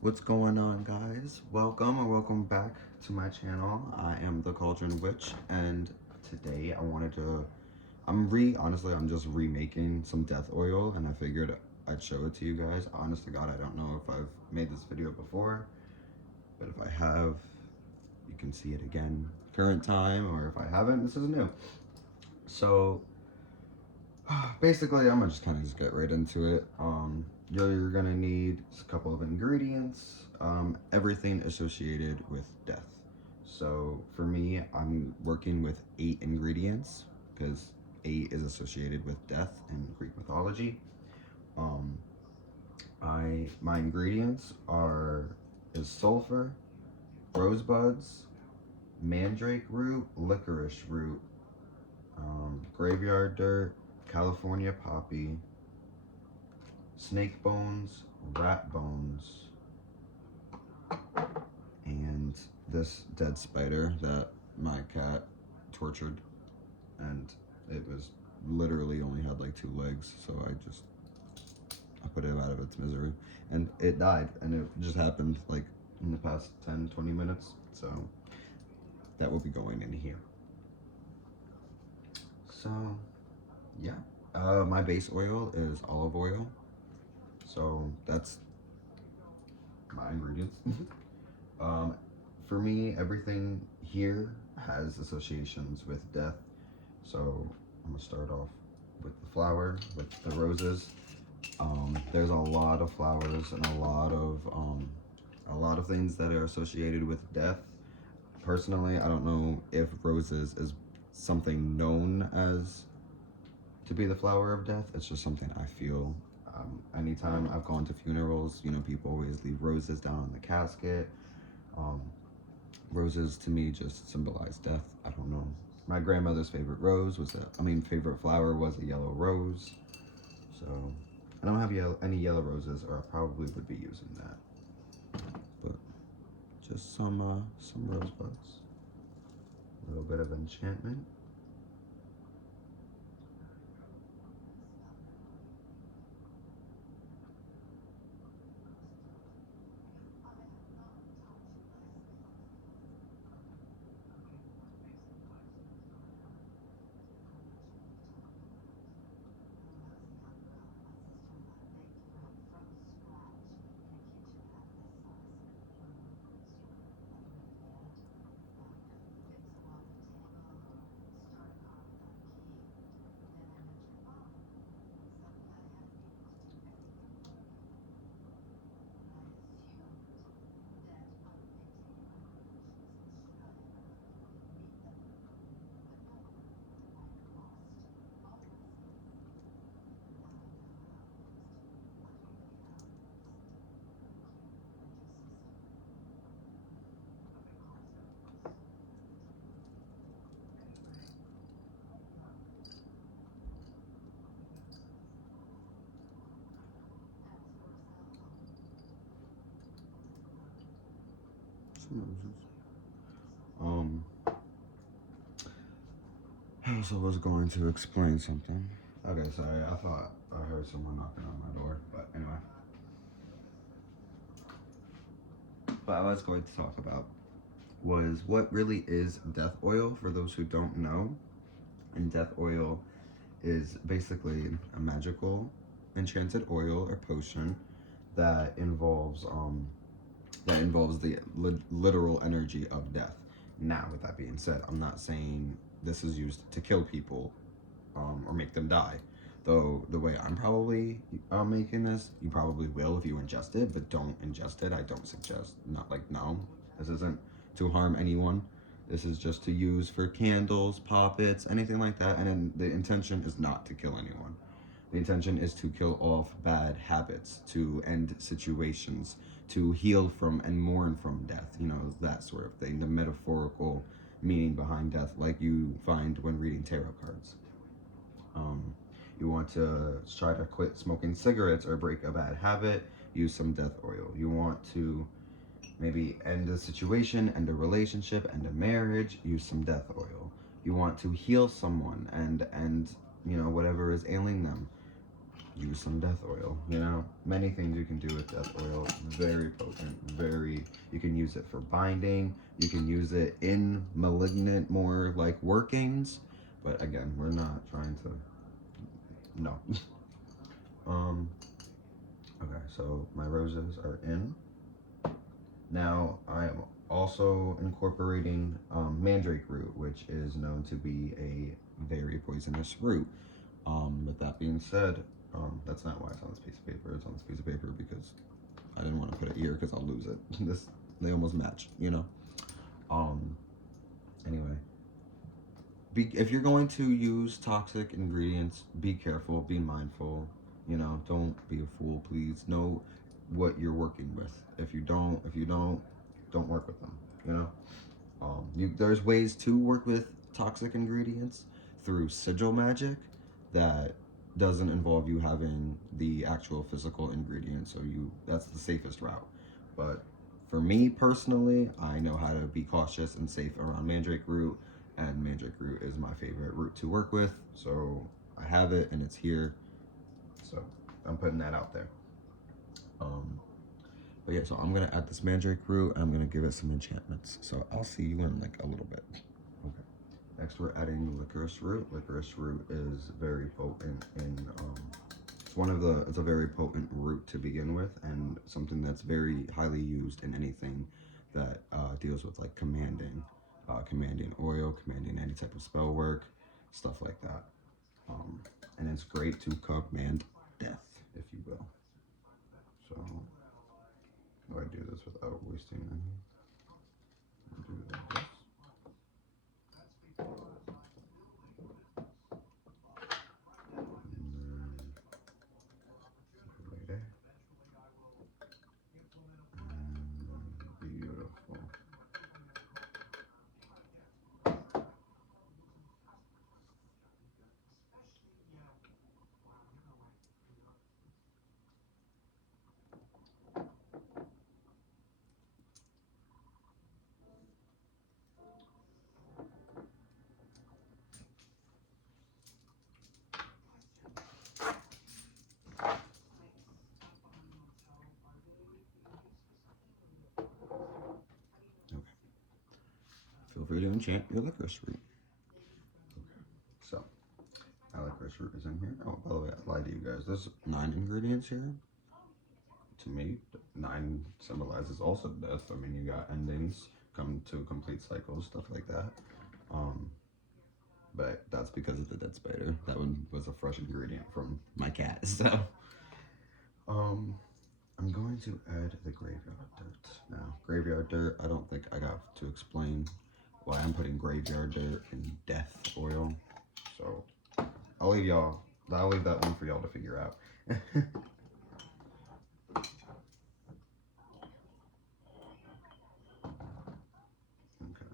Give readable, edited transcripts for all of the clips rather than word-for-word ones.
What's going on, guys? Welcome back to my channel. I am the Cauldron Witch, and today I'm just remaking some death oil, and I figured I'd show it to you guys. Honest to God, I don't know if I've made this video before, but if I have, you can see it again current time, or if I haven't, this is new. So basically, I'm gonna just kind of just get right into it. You're gonna need a couple of ingredients, everything associated with death. So for me, I'm working with 8 ingredients because 8 is associated with death in Greek mythology. Um, my ingredients are is sulfur, rosebuds, mandrake root, licorice root, graveyard dirt, California poppy, snake bones, rat bones, and this dead spider that my cat tortured. And it was literally only had like 2 legs, so I put it out of its misery. And it died, and it just happened like in the past 10-20 minutes. So that will be going in here. So yeah. My base oil is olive oil. So that's my ingredients. Um, for me, everything here has associations with death. So I'm gonna start off with the flower, with the roses. There's a lot of flowers and a lot of things that are associated with death. Personally, I don't know if roses is something known as to be the flower of death. It's just something I feel. Anytime I've gone to funerals, people always leave roses down on the casket. Um, Roses to me just symbolize death. I don't know. My grandmother's favorite favorite flower was a yellow rose. So I don't have any yellow roses, or I probably would be using that. But just some rosebuds, a little bit of enchantment. Some roses. Um, I also was going to explain something. Okay, sorry. I thought I heard someone knocking on my door, but anyway. What I was going to talk about was what really is death oil for those who don't know. And death oil is basically a magical enchanted oil or potion that involves the literal energy of death. Now, with that being said, I'm not saying this is used to kill people or make them die. Though the way I'm probably making this, you probably will if you ingest it, but don't ingest it. I don't suggest. Not like no, this isn't to harm anyone. This is just to use for candles, poppets, anything like that. And the intention is not to kill anyone. The intention is to kill off bad habits, to end situations, to heal from and mourn from death, that sort of thing. The metaphorical meaning behind death, like you find when reading tarot cards. You want to try to quit smoking cigarettes or break a bad habit, use some death oil. You want to maybe end a situation, end a relationship, end a marriage, use some death oil. You want to heal someone and whatever is ailing them, use some death oil. You know, many things you can do with death oil. Very potent, very, you can use it for binding, you can use it in malignant, more like workings. But again, we're not trying to, no. um, okay, so my roses are in. Now I'm also incorporating mandrake root, which is known to be a very poisonous root. With that being said, that's not why it's on this piece of paper. It's on this piece of paper because I didn't want to put it here because I'll lose it. They almost match, you know. Um, anyway, if you're going to use toxic ingredients, be careful, be mindful. You know, don't be a fool. Please know what you're working with. Don't work with them. You know, there's ways to work with toxic ingredients through sigil magic that doesn't involve you having the actual physical ingredients. So that's the safest route. But for me personally, I know how to be cautious and safe around mandrake root, and mandrake root is my favorite root to work with. So I have it and it's here. So I'm putting that out there. But yeah, so I'm gonna add this mandrake root and I'm gonna give it some enchantments. So I'll see you in like a little bit. Okay. Next we're adding licorice root. Licorice root is very potent in it's a very potent root to begin with, and something that's very highly used in anything that deals with like commanding oil, commanding any type of spell work, stuff like that. And it's great to command death, if you will. So, how do I do this without wasting any? Do this. Beautiful. Okay. Feel free to enchant your licorice root. Okay. So, my licorice root is in here. Oh, by the way, I lied to you guys. There's 9 ingredients here. To me, 9 symbolizes also death. I mean, you got endings, come to complete cycles, stuff like that. But that's because of the dead spider. That one was a fresh ingredient from my cat. So, I'm going to add the graveyard dirt. Now, graveyard dirt, I don't think I got to explain why I'm putting graveyard dirt in death oil. So, I'll leave that one for y'all to figure out. Okay,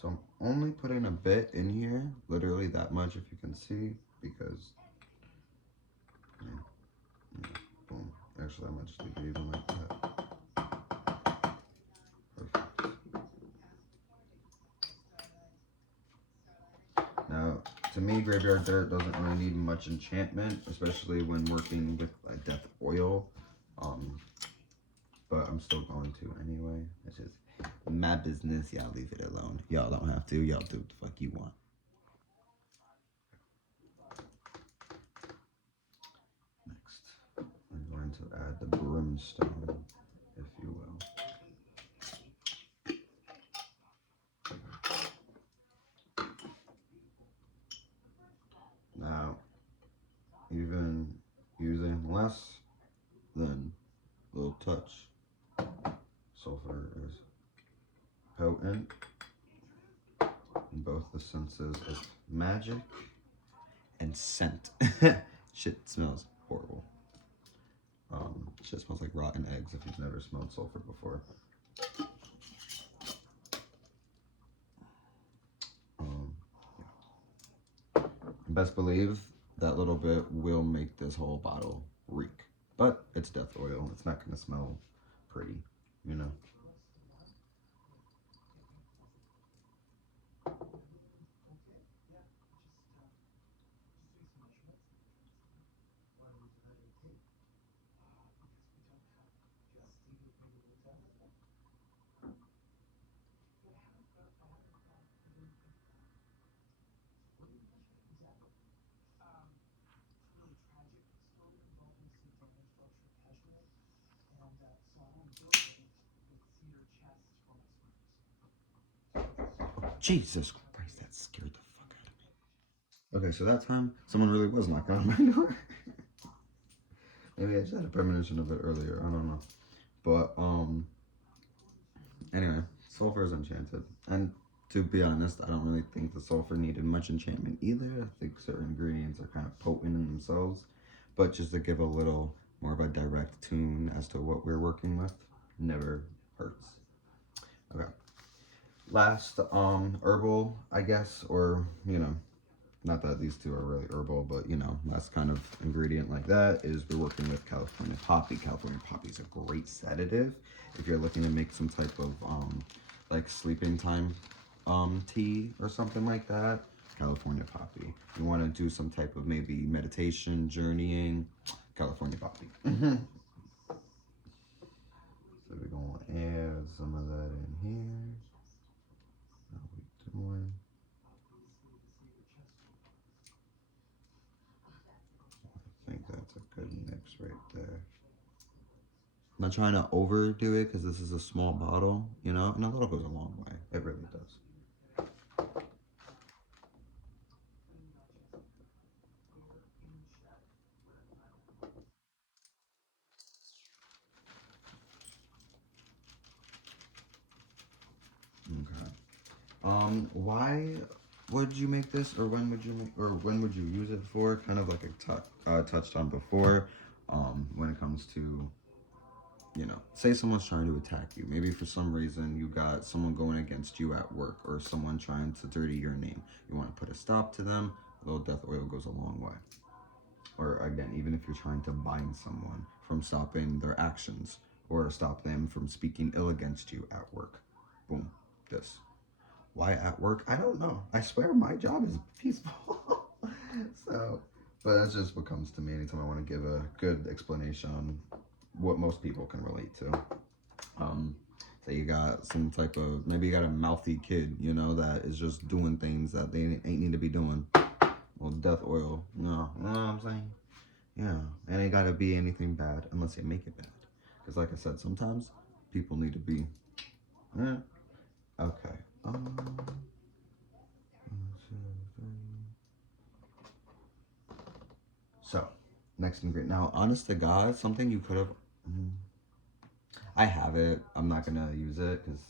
so I'm only putting a bit in here, literally that much if you can see, because, boom. Actually, I might just leave it even like that. Perfect. Now, to me, graveyard dirt doesn't really need much enchantment, especially when working with death oil. But I'm still going to anyway. It's just my business. Y'all leave it alone. Y'all don't have to. Y'all do what the fuck you want. Next, I'm going to add the brimstone, if you will. Now, even using less than a little touch, sulfur is potent in both the senses of magic and scent. Shit smells horrible. Shit smells like rotten eggs if you've never smelled sulfur before. Yeah. Best believe that little bit will make this whole bottle reek. But it's death oil. It's not going to smell pretty, you know. Jesus Christ, that scared the fuck out of me. Okay, so that time, someone really was knocking on my door. Maybe I just had a premonition of it earlier. I don't know. But, anyway, sulfur is enchanted. And to be honest, I don't really think the sulfur needed much enchantment either. I think certain ingredients are kind of potent in themselves. But just to give a little more of a direct tune as to what we're working with, never hurts. Okay. Last, herbal, I guess, or, not that these two are really herbal, but, last kind of ingredient like that is we're working with California poppy. California poppy is a great sedative if you're looking to make some type of, like sleeping time, tea or something like that. California poppy. You want to do some type of maybe meditation, journeying, California poppy. So we're going to add some of that in here. How we doing? I think that's a good mix right there. I'm not trying to overdo it because this is a small bottle, and a little goes a long way. It really does. Okay. Why would you make this, or when would you use it for? Kind of like I touched on before. When it comes to, say someone's trying to attack you. Maybe for some reason you got someone going against you at work, or someone trying to dirty your name. You want to put a stop to them. A little death oil goes a long way. Or again, even if you're trying to bind someone from stopping their actions, or stop them from speaking ill against you at work. Boom, this. Why at work? I don't know. I swear my job is peaceful. So, but that's just what comes to me anytime I want to give a good explanation on what most people can relate to. Say you got some type of, maybe you got a mouthy kid, that is just doing things that they ain't need to be doing. Well, death oil, no, you know what I'm saying? Yeah, it ain't gotta be anything bad unless they make it bad. Because, like I said, sometimes people need to be. Eh. Okay. So, next ingredient. Now, honest to God, something you could have. I have it. I'm not gonna use it because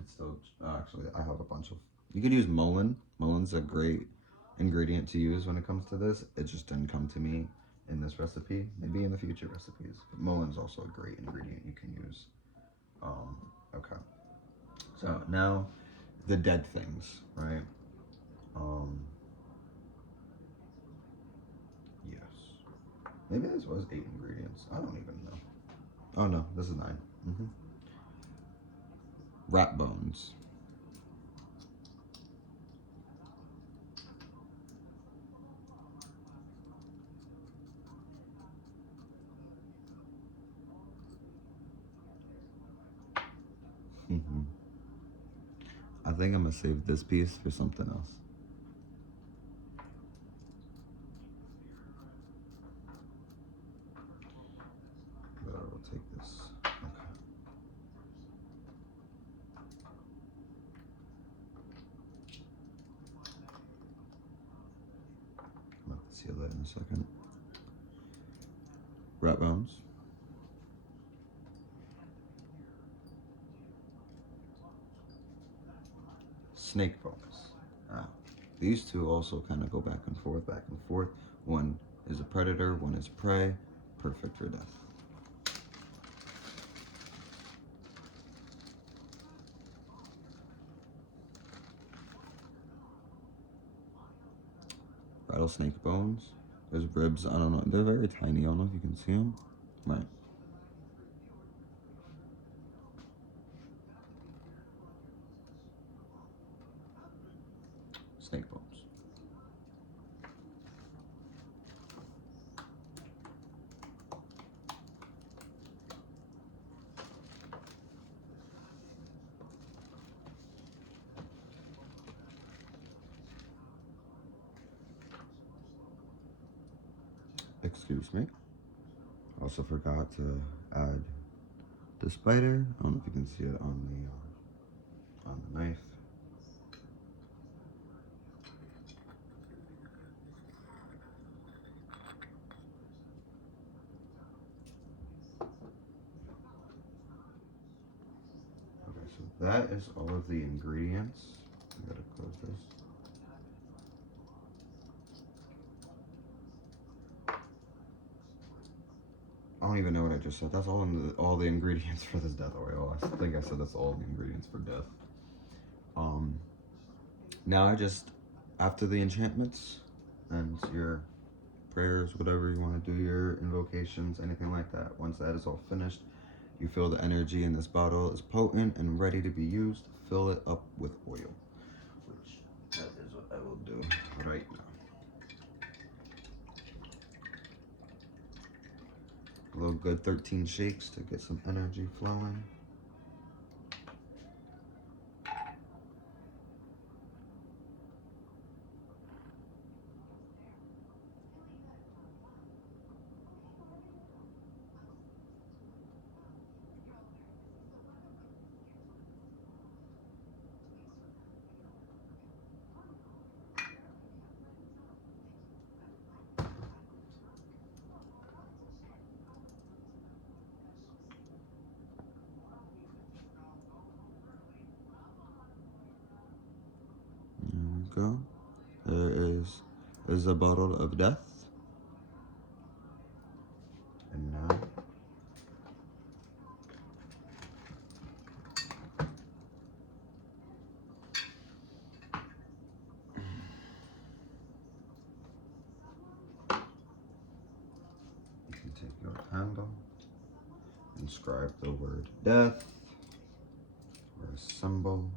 it's still actually I have a bunch of. You could use mullein. Mulleine's a great ingredient to use when it comes to this. It just didn't come to me in this recipe. Maybe in the future recipes. But mullein's also a great ingredient you can use. Okay. So now the dead things, right? Um, yes. Maybe this was 8 ingredients. I don't even know. Oh no, this is 9. Rat bones. I think I'm gonna save this piece for something else. But I will take this. Okay. I'm about to seal that in a second. Rat bones. Snake bones. Ah. These two also kind of go back and forth, back and forth. One is a predator, one is prey. Perfect for death. Rattlesnake bones. There's ribs. I don't know. They're very tiny. I don't know if you can see them. Right. Snake bones. Excuse me. Also forgot to add the spider. I don't know if you can see it on the knife. that is all of the ingredients. I gotta close this. I don't even know what I just said. That's all the ingredients for this death oil. I think I said that's all the ingredients for death. Now I just, after the enchantments and your prayers, whatever you want to do, your invocations, anything like that, once that is all finished, you feel the energy in this bottle is potent and ready to be used. Fill it up with oil, which that is what I will do right now. A little good 13 shakes to get some energy flowing. There we go. There is a bottle of death. And now you can take your candle, inscribe the word death or a symbol.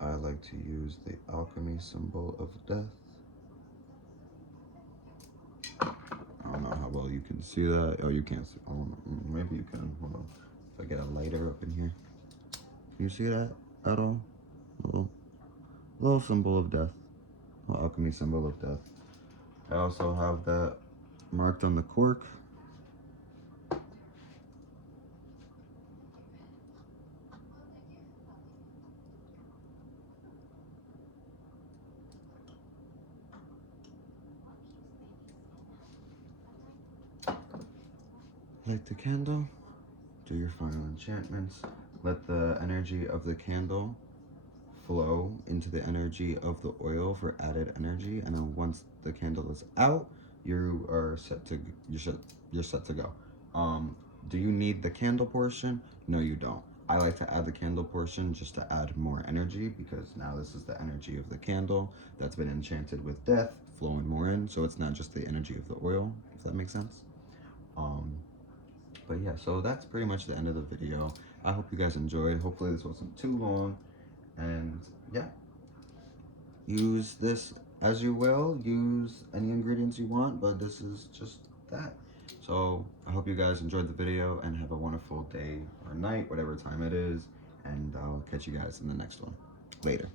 I like to use the alchemy symbol of death. I don't know how well you can see that. Oh, you can't see. Oh, maybe you can. Hold on. If I get a lighter up in here. Can you see that at all? Little symbol of death. Little alchemy symbol of death. I also have that marked on the cork. Light the candle, do your final enchantments, let the energy of the candle flow into the energy of the oil for added energy, and then once the candle is out, you're set to go. Do you need the candle portion? No, you don't. I like to add the candle portion just to add more energy, because now this is the energy of the candle that's been enchanted with death flowing more in, so it's not just the energy of the oil, if that makes sense. But yeah, so that's pretty much the end of the video. I hope you guys enjoyed. Hopefully this wasn't too long. And yeah, use this as you will. Use any ingredients you want, but this is just that. So I hope you guys enjoyed the video and have a wonderful day or night, whatever time it is. And I'll catch you guys in the next one. Later.